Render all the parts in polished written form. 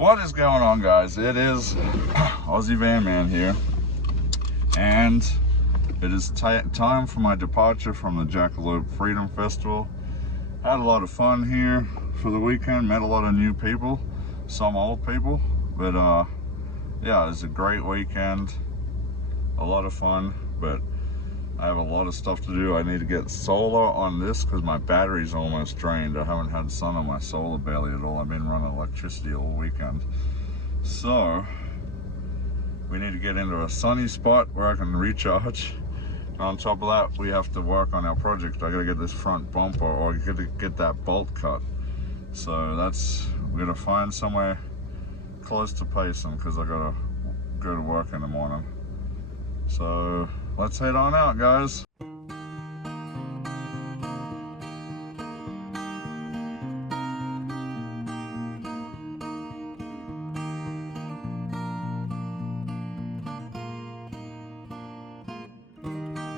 What is going on, guys? It is Aussie Van Man here, and it is time for my departure from the Jackalope Freedom Festival. Had a lot of fun here for the weekend, met a lot of new people, some old people, but yeah, it was a great weekend, a lot of fun, but I have a lot of stuff to do. I need to get solar on this because my battery's almost drained. I haven't had sun on my solar barely at all. I've been running electricity all weekend. So we need to get into a sunny spot where I can recharge. On top of that, we have to work on our project. I gotta get this front bumper, or I gotta get that bolt cut. So we're gonna find somewhere close to Payson because I gotta go to work in the morning. So let's head on out, guys.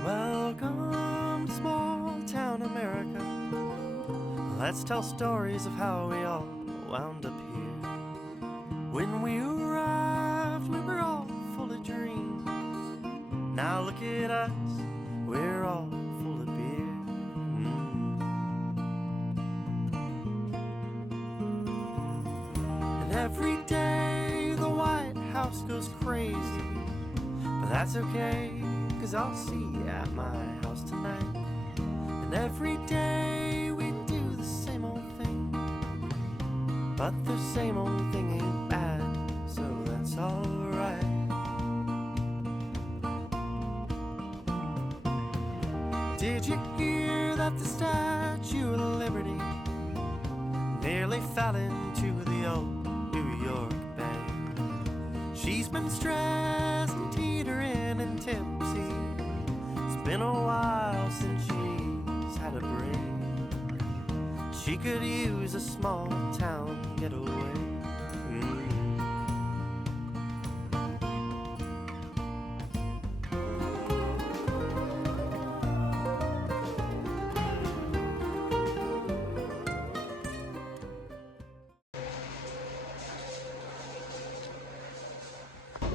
Welcome to small town America. Let's tell stories of how we all wound up here. When we arrived, we were all full of dreams. Now look at us, we're all full of beer. And every day the White House goes crazy, but that's okay, 'cause I'll see you at my house tonight. And every day we do the same old thing, but the same old thing ain't bad, so that's alright. Did you hear that the Statue of Liberty nearly fell into the old New York Bay? She's been stressed and teetering and tipsy. It's been a while since she's had a break. She could use a small town getaway.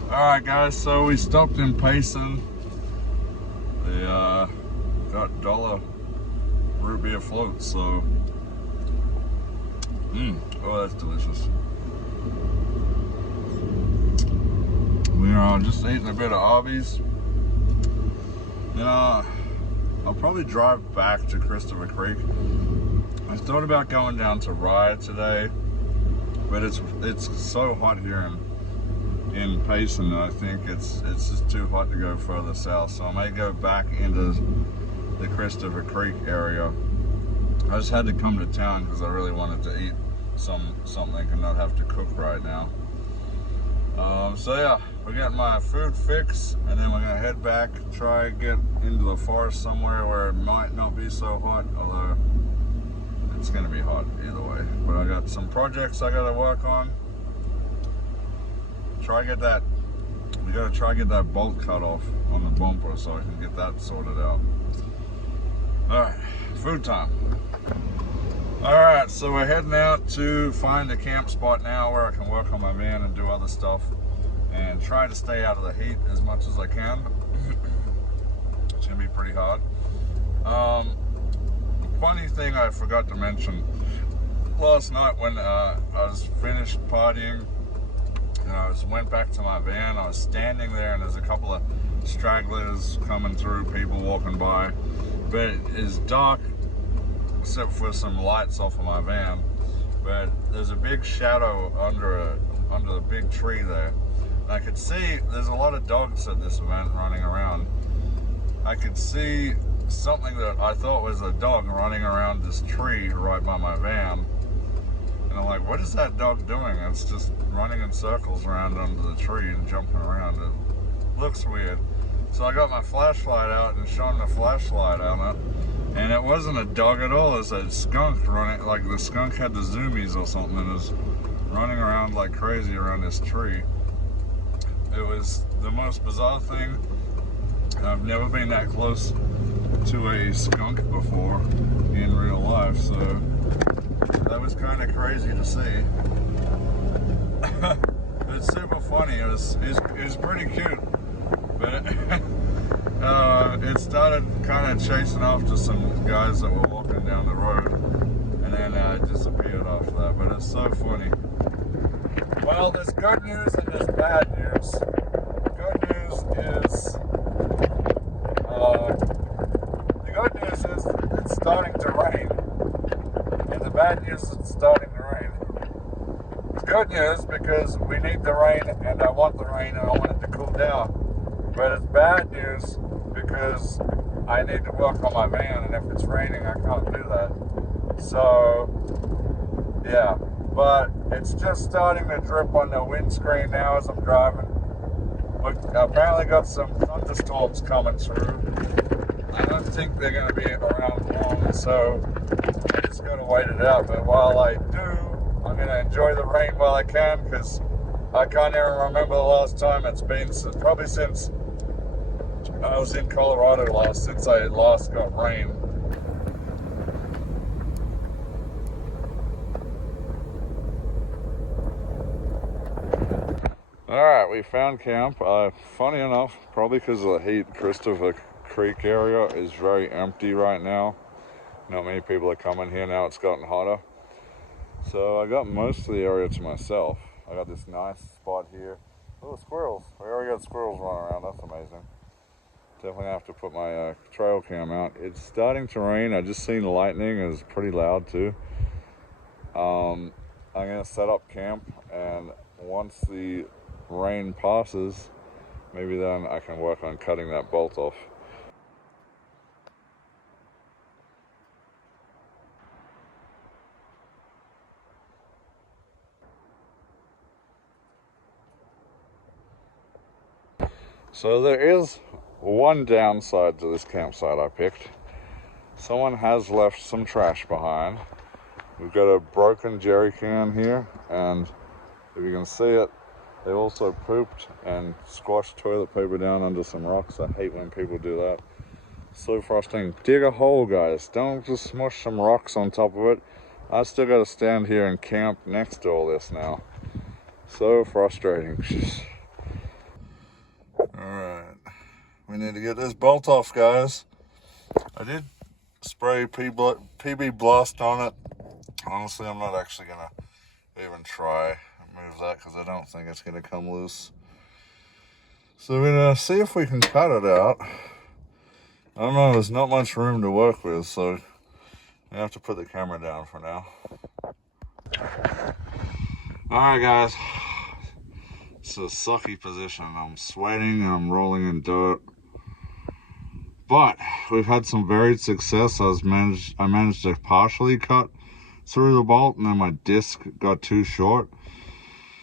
Alright guys, so we stopped in Payson. They got $1 root beer floats, so oh, that's delicious. We are just eating a bit of Arby's. You know, I'll probably drive back to Christopher Creek. I thought about going down to Rye today, but it's so hot here in Payson, I think it's just too hot to go further south, so I may go back into the Christopher Creek area. I just had to come to town because I really wanted to eat something and not have to cook right now. So yeah, we're getting my food fix, and then we're gonna head back, try get into the forest somewhere where it might not be so hot, although it's gonna be hot either way. But I got some projects I gotta work on. We gotta try get that bolt cut off on the bumper so I can get that sorted out. Alright, food time. Alright, so we're heading out to find a camp spot now where I can work on my van and do other stuff and try to stay out of the heat as much as I can. It's gonna be pretty hard. Funny thing I forgot to mention, last night when I was finished partying, and I went back to my van, I was standing there and there's a couple of stragglers coming through, people walking by, but it's dark except for some lights off of my van, but there's a big shadow under the big tree there. And I could see there's a lot of dogs at this event running around. I could see something that I thought was a dog running around this tree right by my van. And I'm like, what is that dog doing? It's just running in circles around under the tree and jumping around. It looks weird. So I got my flashlight out and shone the flashlight on it, and it wasn't a dog at all. It was a skunk running, like the skunk had the zoomies or something, and was running around like crazy around this tree. It was the most bizarre thing. I've never been that close to a skunk before in real life, so that was kind of crazy to see. it's super funny. It was pretty cute, but it started kind of chasing after some guys that were walking down the road, and then it disappeared after that. But it's so funny. Well, there's good news and there's bad news. Good news is the good news is it's starting to rain, and the bad news is it's starting to rain. It's good news because we need the rain, and I want the rain, and I want it to cool down. But it's bad news because I need to work on my van, and if it's raining, I can't do that. So, yeah. But it's just starting to drip on the windscreen now as I'm driving. We apparently got some thunderstorms coming through. I don't think they're going to be around long, so I just got to wait it out. But while I do, I'm going to enjoy the rain while I can, because I can't even remember the last time it's been, probably since I was in Colorado last, since I last got rain. Alright, we found camp. Funny enough, probably because of the heat, Christopher Creek area is very empty right now. Not many people are coming here now, it's gotten hotter. So I got most of the area to myself. I got this nice spot here. Oh, squirrels. We already got squirrels running around, that's amazing. Definitely have to put my trail cam out. It's starting to rain. I just seen lightning. It was pretty loud too. I'm gonna set up camp, and once the rain passes, maybe then I can work on cutting that bolt off. So there is one downside to this campsite I picked. Someone has left some trash behind. We've got a broken jerry can here, and if you can see it, they also pooped and squashed toilet paper down under some rocks. I hate when people do that. So frustrating. Dig a hole, guys. Don't just smush some rocks on top of it. I still got to stand here and camp next to all this now. So frustrating. Alright. We need to get this bolt off, guys. I did spray PB Blast on it. Honestly, I'm not actually going to even try move that because I don't think it's going to come loose. So we're going to see if we can cut it out. I don't know, there's not much room to work with, so I have to put the camera down for now. Alright guys, it's a sucky position. I'm sweating and I'm rolling in dirt. But we've had some varied success. I managed to partially cut through the bolt, and then my disc got too short.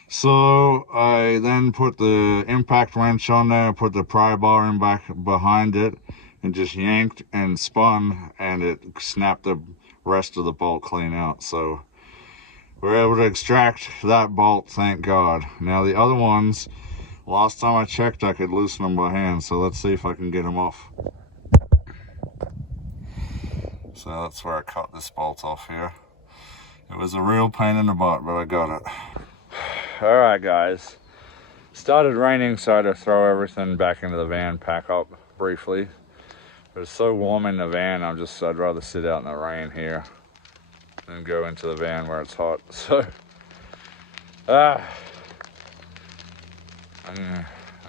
So I then put the impact wrench on there, put the pry bar in back behind it, and just yanked and spun, and it snapped the rest of the bolt clean out. So we're able to extract that bolt, thank God. Now the other ones, last time I checked, I could loosen them by hand. So let's see if I can get them off. So that's where I cut this bolt off here. It was a real pain in the butt, but I got it. Alright guys, started raining, so I had to throw everything back into the van, pack up briefly. It was so warm in the van, I'd rather sit out in the rain here than go into the van where it's hot. So, I'm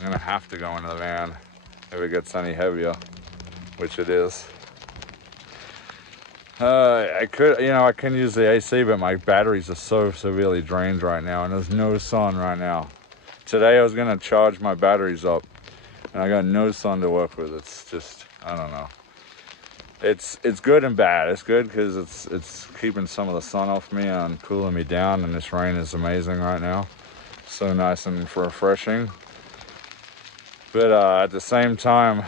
gonna have to go into the van if it gets any heavier, which it is. I can use the AC, but my batteries are so severely drained right now, and there's no sun right now. Today I was gonna charge my batteries up, and I got no sun to work with. It's just, I don't know. It's good and bad. It's good because it's keeping some of the sun off me and cooling me down, and this rain is amazing right now. So nice and refreshing. But at the same time,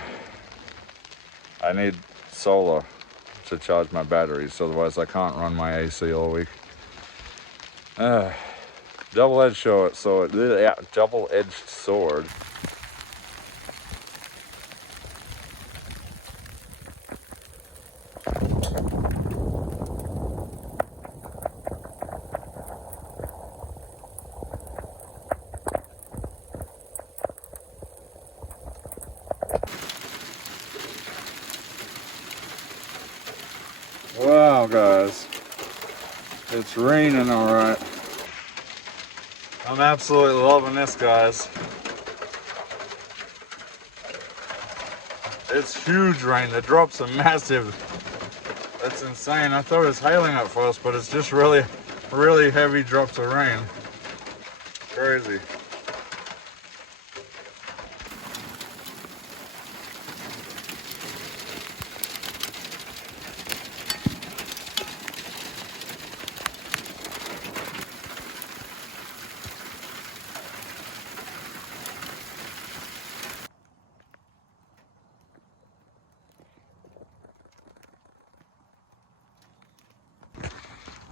I need solar to charge my batteries, otherwise I can't run my AC all week. Double-edged sword. Wow, guys. It's raining, all right. I'm absolutely loving this, guys. It's huge rain. The drops are massive. That's insane. I thought it was hailing at first, but it's just really heavy drops of rain. Crazy.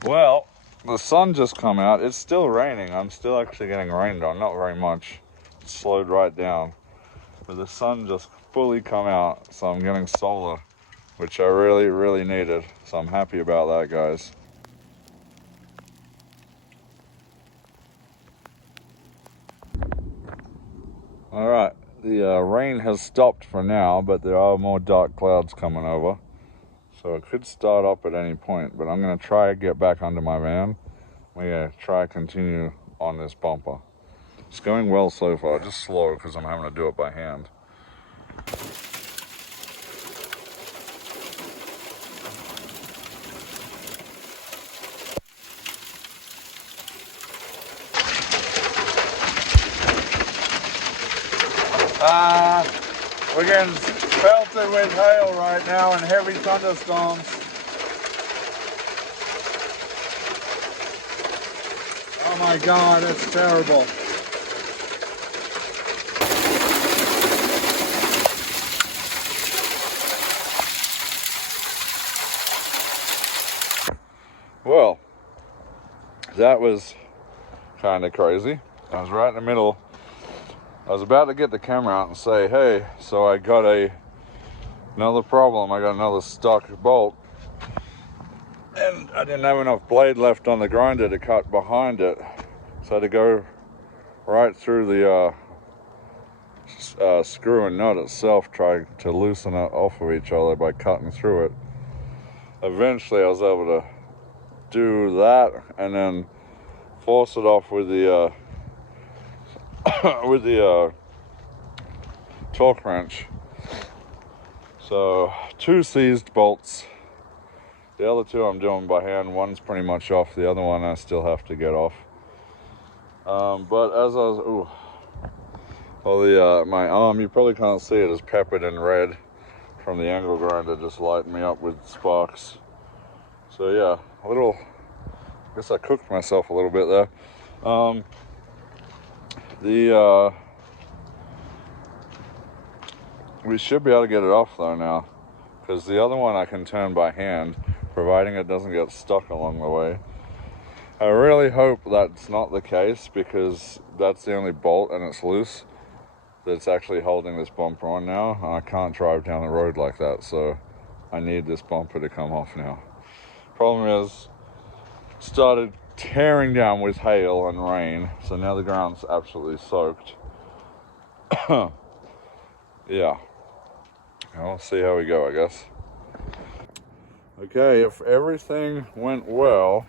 Well, the sun just come out. It's still raining. I'm still actually getting rained on, not very much. It slowed right down. But the sun just fully come out, so I'm getting solar, which I really needed. So I'm happy about that, guys. All right, the rain has stopped for now, but there are more dark clouds coming over. So it could start up at any point, but I'm gonna try to get back under my van. We're gonna try to continue on this bumper. It's going well so far, just slow because I'm having to do it by hand. We're getting pelted with hail right now and heavy thunderstorms. Oh my God, it's terrible. Well, that was kind of crazy. I was right in the middle. I was about to get the camera out and say, hey, so I got another problem. I got another stuck bolt. And I didn't have enough blade left on the grinder to cut behind it. So I had to go right through the screw and nut itself, trying to loosen it off of each other by cutting through it. Eventually I was able to do that and then force it off with the torque wrench. So 2 seized bolts. The other 2 I'm doing by hand. One's pretty much off. The other one I still have to get off. But as I was, my arm, you probably can't see it, is peppered in red from the angle grinder just lighting me up with sparks. So yeah, I guess I cooked myself a little bit there. We should be able to get it off though now, because the other one I can turn by hand, providing it doesn't get stuck along the way. I really hope that's not the case, because that's the only bolt and it's loose that's actually holding this bumper on now. I can't drive down the road like that, so I need this bumper to come off now. Problem is, started tearing down with hail and rain, so now the ground's absolutely soaked. Yeah, I'll see how we go, I guess. Okay, if everything went well,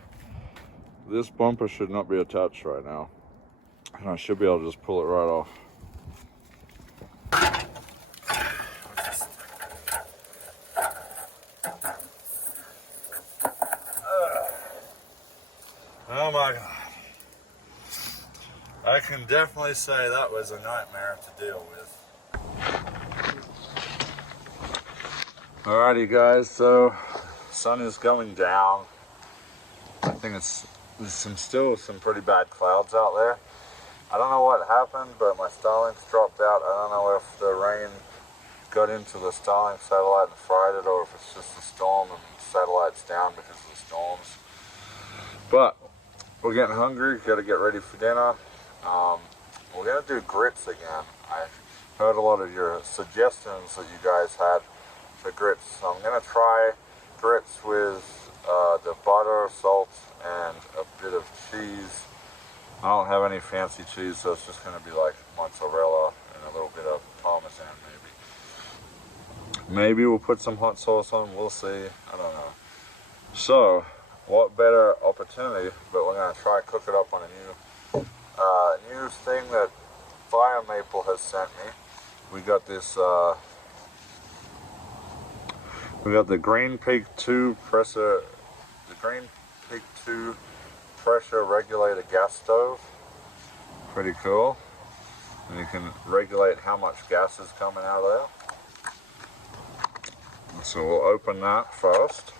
this bumper should not be attached right now, and I should be able to just pull it right off. Oh my God. I can definitely say that was a nightmare to deal with. Alrighty guys, so sun is going down. I think there's still some pretty bad clouds out there. I don't know what happened, but my Starlink's dropped out. I don't know if the rain got into the Starlink satellite and fried it, or if it's just a storm and the satellite's down because of the storms. But we're getting hungry, gotta get ready for dinner. We're gonna do grits again. I heard a lot of your suggestions that you guys had for grits, so I'm gonna try grits with the butter, salt, and a bit of cheese. I don't have any fancy cheese, so it's just gonna be like mozzarella and a little bit of parmesan maybe. Maybe we'll put some hot sauce on, we'll see, I don't know. So, what better opportunity, but we're going to try cook it up on a new thing that Fire Maple has sent me. We got this, we got the Green Peak 2 pressure, the Green Peak 2 pressure regulator gas stove. Pretty cool. And you can regulate how much gas is coming out of there. So we'll open that first.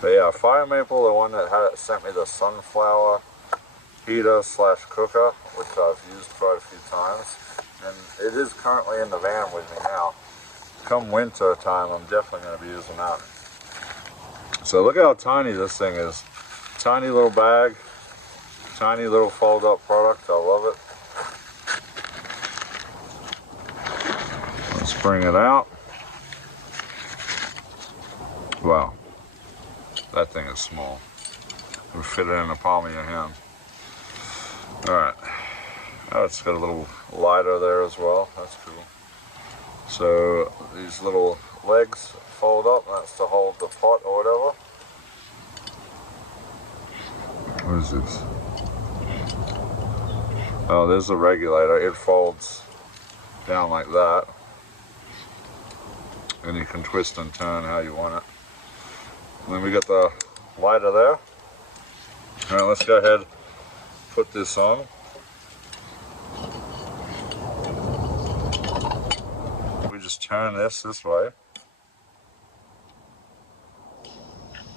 But yeah, Fire Maple, the one that sent me the sunflower heater slash cooker, which I've used quite a few times. And it is currently in the van with me now. Come winter time, I'm definitely going to be using that. So look at how tiny this thing is. Tiny little bag, tiny little fold up product. I love it. Let's bring it out. Wow, that thing is small. We fit it in the palm of your hand. Alright, oh, it's got a little lighter there as well. That's cool. So these little legs fold up, and that's to hold the pot or whatever. What is this? Oh, there's the regulator. It folds down like that. And you can twist and turn how you want it. And then we got the lighter there. Alright, let's go ahead, put this on. We just turn this way.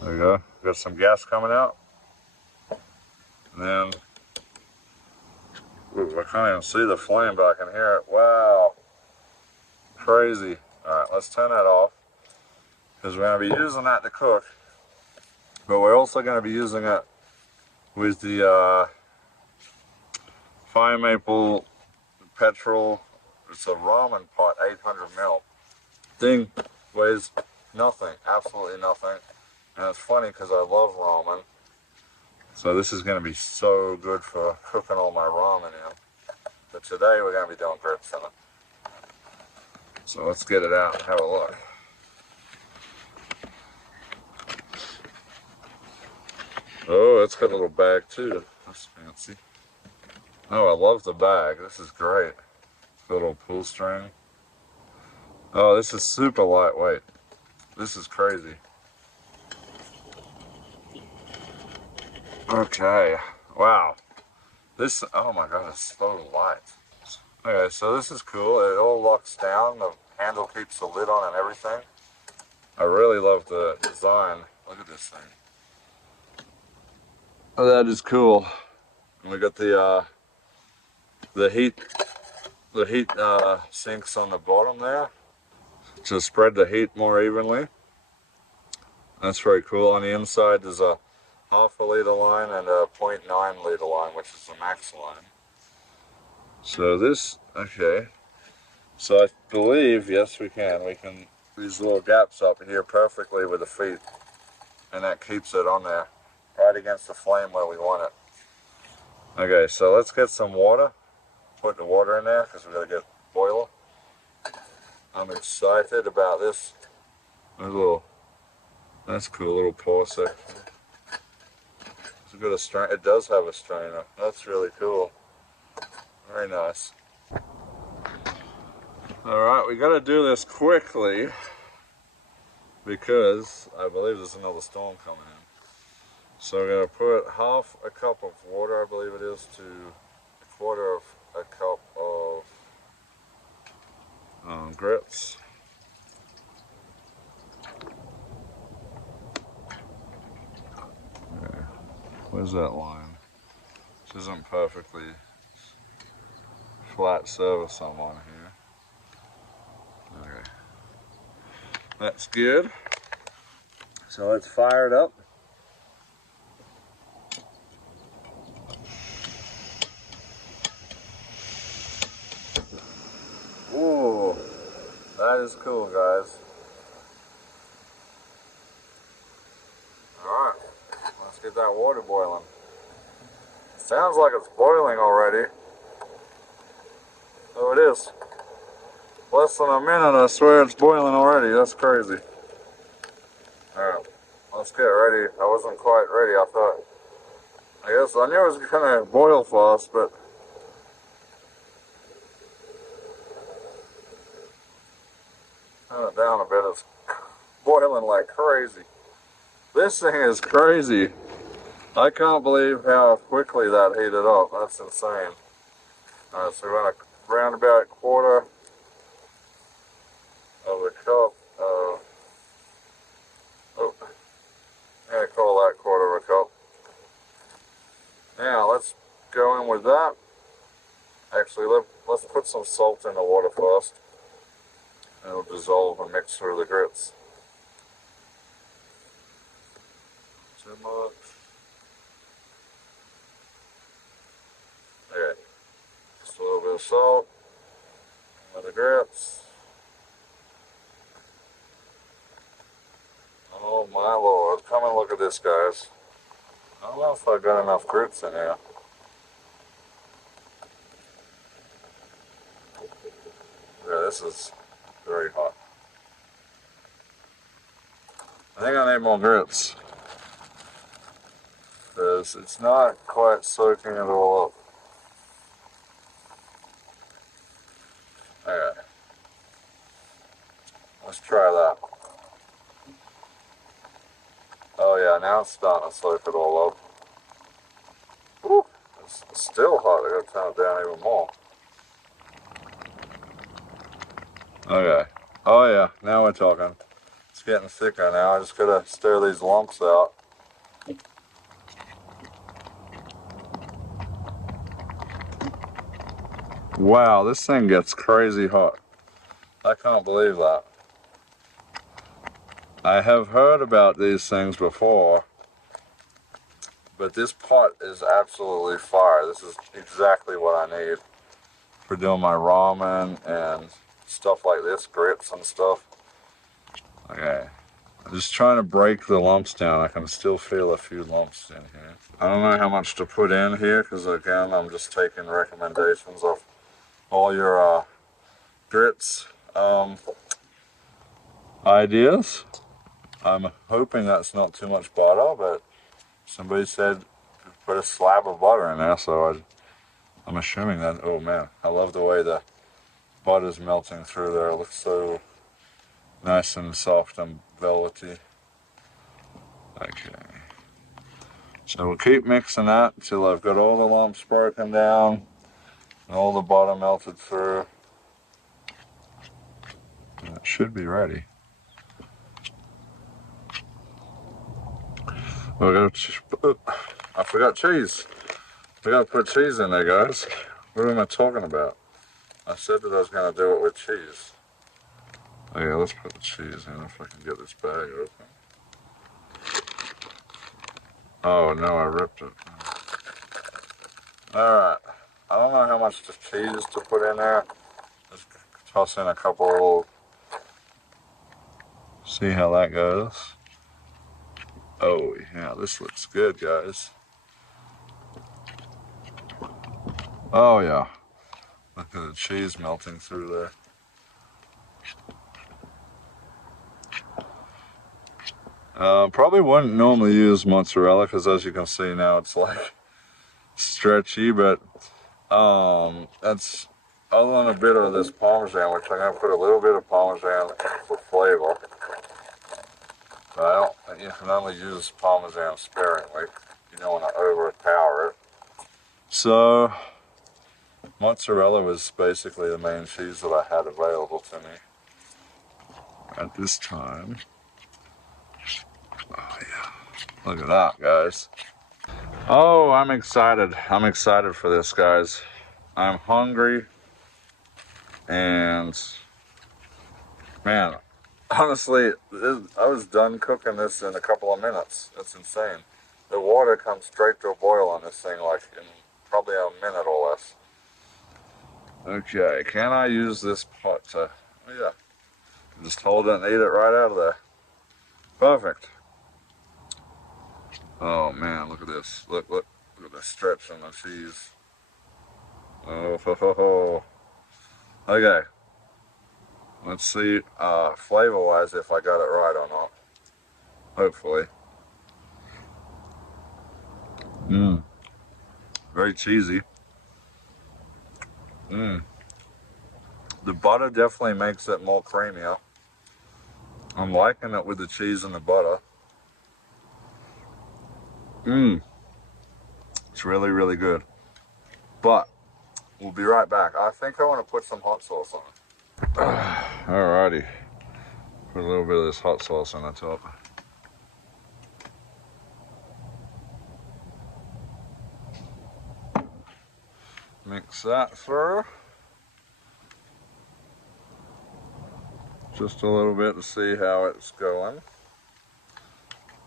There we go. Got some gas coming out. And then, ooh, I can't even see the flame, but I can hear it. Wow. Crazy. Alright, let's turn that off. Because we're going to be using that to cook. But we're also going to be using it with the Fire Maple petrol. It's a ramen pot, 800 ml. Thing weighs nothing, absolutely nothing. And it's funny because I love ramen. So this is going to be so good for cooking all my ramen in. But today we're going to be doing grits in it. So let's get it out and have a look. Oh, it's got a little bag too. That's fancy. Oh, I love the bag. This is great. A little pull string. Oh, this is super lightweight. This is crazy. Okay. Wow. This, oh my god, it's so light. Okay, so this is cool. It all locks down. The handle keeps the lid on and everything. I really love the design. Look at this thing. Oh, that is cool. And we got the heat sinks on the bottom there to spread the heat more evenly. That's very cool. On the inside there's a half a liter line and a 0.9 liter line, which is the max line. So this, okay. So I believe, yes we can these little gaps up here perfectly with the feet. And that keeps it on there, right against the flame where we want it. Okay, so let's get some water. Put the water in there because we got to get boiler. I'm excited about this. That's cool, little pour section. It's got a strain. It does have a strainer. That's really cool. Very nice. All right, we got to do this quickly because I believe there's another storm coming in. So we're going to put half a cup of water, I believe it is, to a quarter of a cup of grits. Okay. Where's that line? This isn't perfectly flat surface I'm on here. Okay. That's good. So let's fire it up. Ooh, that is cool, guys. Alright, let's get that water boiling. Sounds like it's boiling already. Oh, it is. Less than a minute, I swear it's boiling already. That's crazy. Alright, let's get ready. I wasn't quite ready. I guess I knew it was gonna boil fast, but turn it down a bit. It's boiling like crazy. This thing is crazy. I can't believe how quickly that heated up. That's insane. Alright, so we're going to round about quarter of a cup of, I'm going to call that quarter of a cup. Now let's go in with that. Actually, let's put some salt in the water first. It'll dissolve and mix through the grits. Too much. Okay, just a little bit of salt and the grits. Oh my lord, come and look at this, guys. I don't know if I got enough grits in here. Yeah, this is very hot. I think I need more grits, because it's not quite soaking it all up. Okay, let's try that. Oh yeah, now it's starting to soak it all up. Woo, it's still hot. I gotta turn it down even more. Okay. Oh yeah, now we're talking. It's getting thicker now. I just gotta stir these lumps out. Wow, this thing gets crazy hot. I can't believe that. I have heard about these things before, but this pot is absolutely fire. This is exactly what I need for doing my ramen and stuff like this, grits and stuff. Okay, I'm just trying to break the lumps down. I can still feel a few lumps in here. I don't know how much to put in here, because again, I'm just taking recommendations of all your grits ideas. I'm hoping that's not too much butter, but somebody said put a slab of butter in there, so I'm assuming that. Oh man, I love the way the butter's melting through there. It looks so nice and soft and velvety. Okay, so we'll keep mixing that until I've got all the lumps broken down and all the butter melted through. And it should be ready. I forgot cheese. We gotta put cheese in there, guys. What am I talking about? I said that I was gonna do it with cheese. Okay, let's put the cheese in if I can get this bag open. Oh no, I ripped it. Alright, I don't know how much cheese to put in there. Just toss in a couple. See how that goes. Oh yeah, this looks good, guys. Oh yeah, look at the cheese melting through there. Probably wouldn't normally use mozzarella, because as you can see now it's like stretchy, but that's other than a bit of this Parmesan, which I'm going to put a little bit of Parmesan for flavor. But you can only use Parmesan sparingly. You don't want to overpower it. So mozzarella was basically the main cheese that I had available to me at this time. Oh yeah, look at that, guys. Oh, I'm excited. I'm excited for this, guys. I'm hungry, and man, honestly, I was done cooking this in a couple of minutes. That's insane. The water comes straight to a boil on this thing, like in probably a minute or less. Okay, can I use this pot to, oh yeah, just hold it and eat it right out of there. Perfect. Oh man, look at this. Look at the stretch on the cheese. Oh, ho, ho, ho. Okay. Let's see, flavor-wise, if I got it right or not. Hopefully. Very cheesy. The butter definitely makes it more creamier. I'm liking it with the cheese and the butter. It's really, really good. But we'll be right back. I think I want to put some hot sauce on it. Alrighty. Put a little bit of this hot sauce on the top. Mix that through. Just a little bit to see how it's going.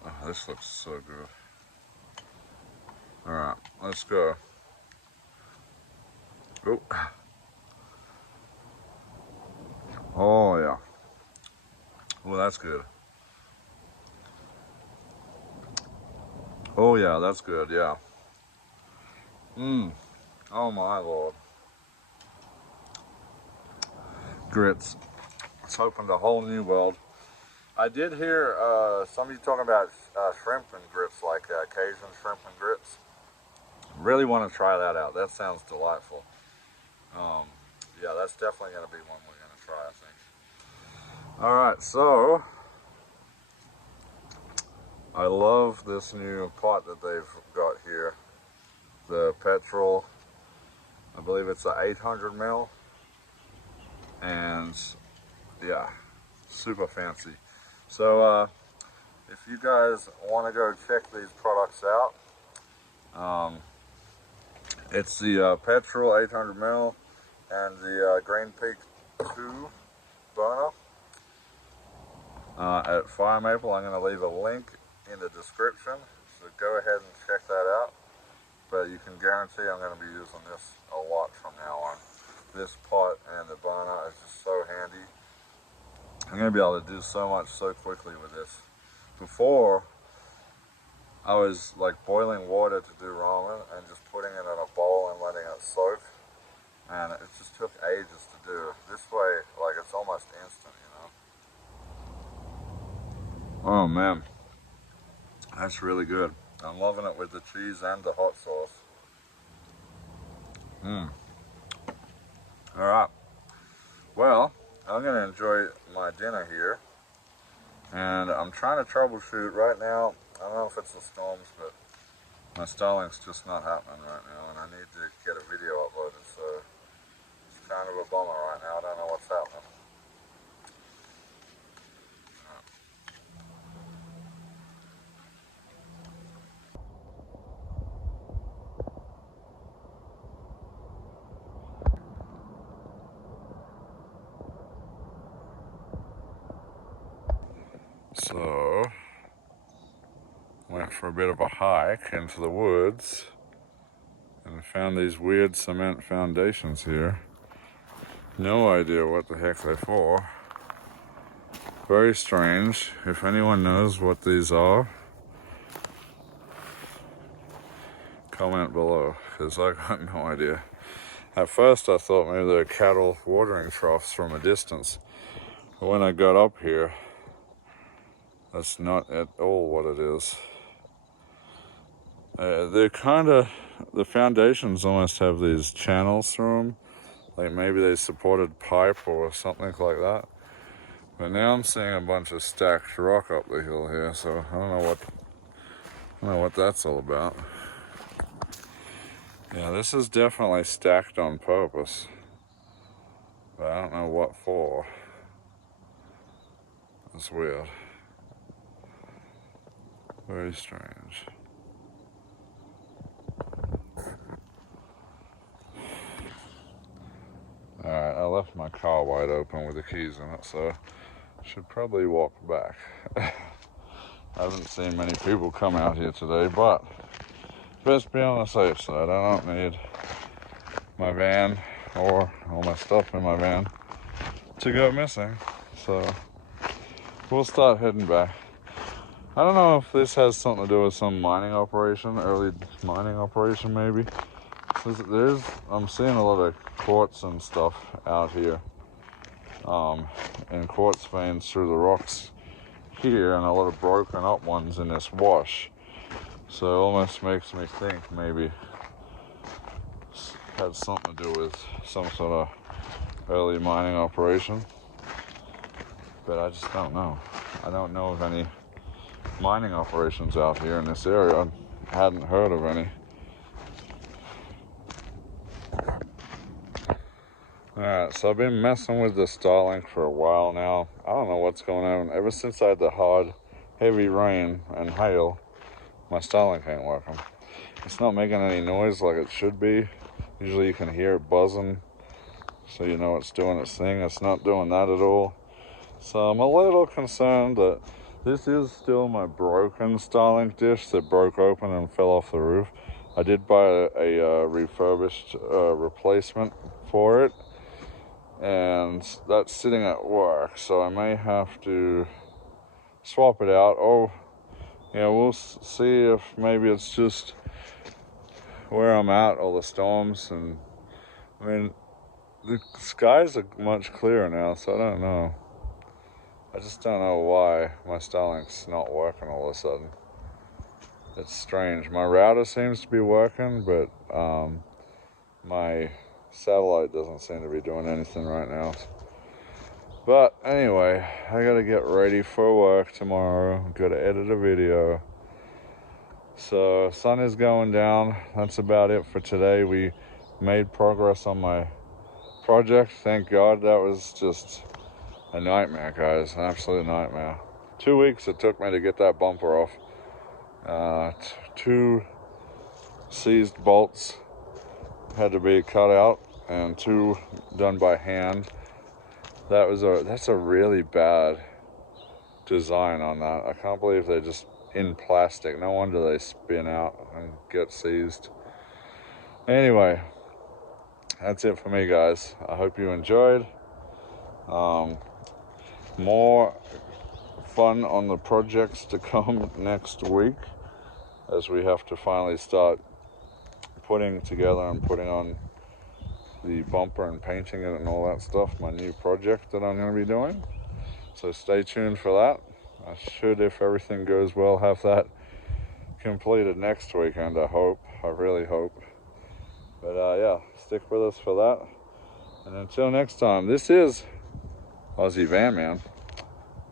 Oh, this looks so good. Alright, let's go. Oh. Oh yeah. Well, that's good. Oh yeah, that's good, yeah. Oh my lord. Grits. It's opened a whole new world. I did hear some of you talking about shrimp and grits, like Cajun shrimp and grits. Really want to try that out. That sounds delightful. Yeah, that's definitely going to be one we're going to try, I think. Alright, so I love this new pot that they've got here. The petrol, I believe it's a 800 ml. And yeah, super fancy. So if you guys want to go check these products out, it's the petrol 800 ml and the Green Peak 2 burner at Fire Maple. I'm going to leave a link in the description, so go ahead and check that out. But you can guarantee I'm going to be using this a lot from now on. This pot and the burner is just so handy. I'm going to be able to do so much so quickly with this. Before, I was like boiling water to do ramen and just putting it in a bowl and letting it soak. And it just took ages to do. This way, like, it's almost instant, you know? Oh man, that's really good. I'm loving it with the cheese and the hot sauce. Alright. Well, I'm going to enjoy my dinner here. And I'm trying to troubleshoot right now. I don't know if it's the storms, but my Starlink's just not happening right now. And I need to get a video uploaded, so it's kind of a bummer right now. I don't know what's happening. So, went for a bit of a hike into the woods and found these weird cement foundations here. No idea what the heck they're for. Very strange. If anyone knows what these are, comment below, because I got no idea. At first I thought maybe they're cattle watering troughs from a distance. But when I got up here, that's not at all what it is. They're kind of, the foundations almost have these channels through them. Like maybe they supported pipe or something like that. But now I'm seeing a bunch of stacked rock up the hill here, so I don't know what that's all about. Yeah, this is definitely stacked on purpose. But I don't know what for. It's weird. Very strange. Alright, I left my car wide open with the keys in it, so I should probably walk back. I haven't seen many people come out here today, but best be on the safe side. I don't need my van or all my stuff in my van to go missing, so we'll start heading back. I don't know if this has something to do with some mining operation, early mining operation maybe. I'm seeing a lot of quartz and stuff out here, and quartz veins through the rocks here, and a lot of broken up ones in this wash. So it almost makes me think maybe it's had something to do with some sort of early mining operation. But I just don't know. I don't know of any mining operations out here in this area. I hadn't heard of any. Alright, so I've been messing with the Starlink for a while now. I don't know what's going on. Ever since I had the hard, heavy rain and hail, my Starlink ain't working. It's not making any noise like it should be. Usually you can hear it buzzing, so you know it's doing its thing. It's not doing that at all. So I'm a little concerned that this is still my broken Starlink dish that broke open and fell off the roof. I did buy a refurbished replacement for it, and that's sitting at work, so I may have to swap it out. Or, yeah, we'll see if maybe it's just where I'm at, all the storms. And I mean, the skies are much clearer now, so I don't know. I just don't know why my Starlink's not working all of a sudden. It's strange. My router seems to be working, but my satellite doesn't seem to be doing anything right now. But anyway, I gotta get ready for work tomorrow. Gotta edit a video. So sun is going down. That's about it for today. We made progress on my project. Thank God. That was just a nightmare, guys. An absolute nightmare. 2 weeks it took me to get that bumper off. 2 seized bolts had to be cut out, and 2 done by hand. That's a really bad design on that. I can't believe they just in plastic. No wonder they spin out and get seized. Anyway, that's it for me, guys. I hope you enjoyed. More fun on the projects to come next week, as we have to finally start putting together and putting on the bumper and painting it and all that stuff. My new project that I'm going to be doing. So stay tuned for that. I should, if everything goes well, have that completed next weekend, I hope. I really hope. But yeah, stick with us for that. And until next time, this is Aussie Van Man,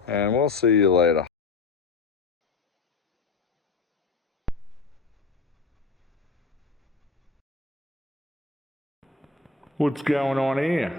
and we'll see you later. What's going on here?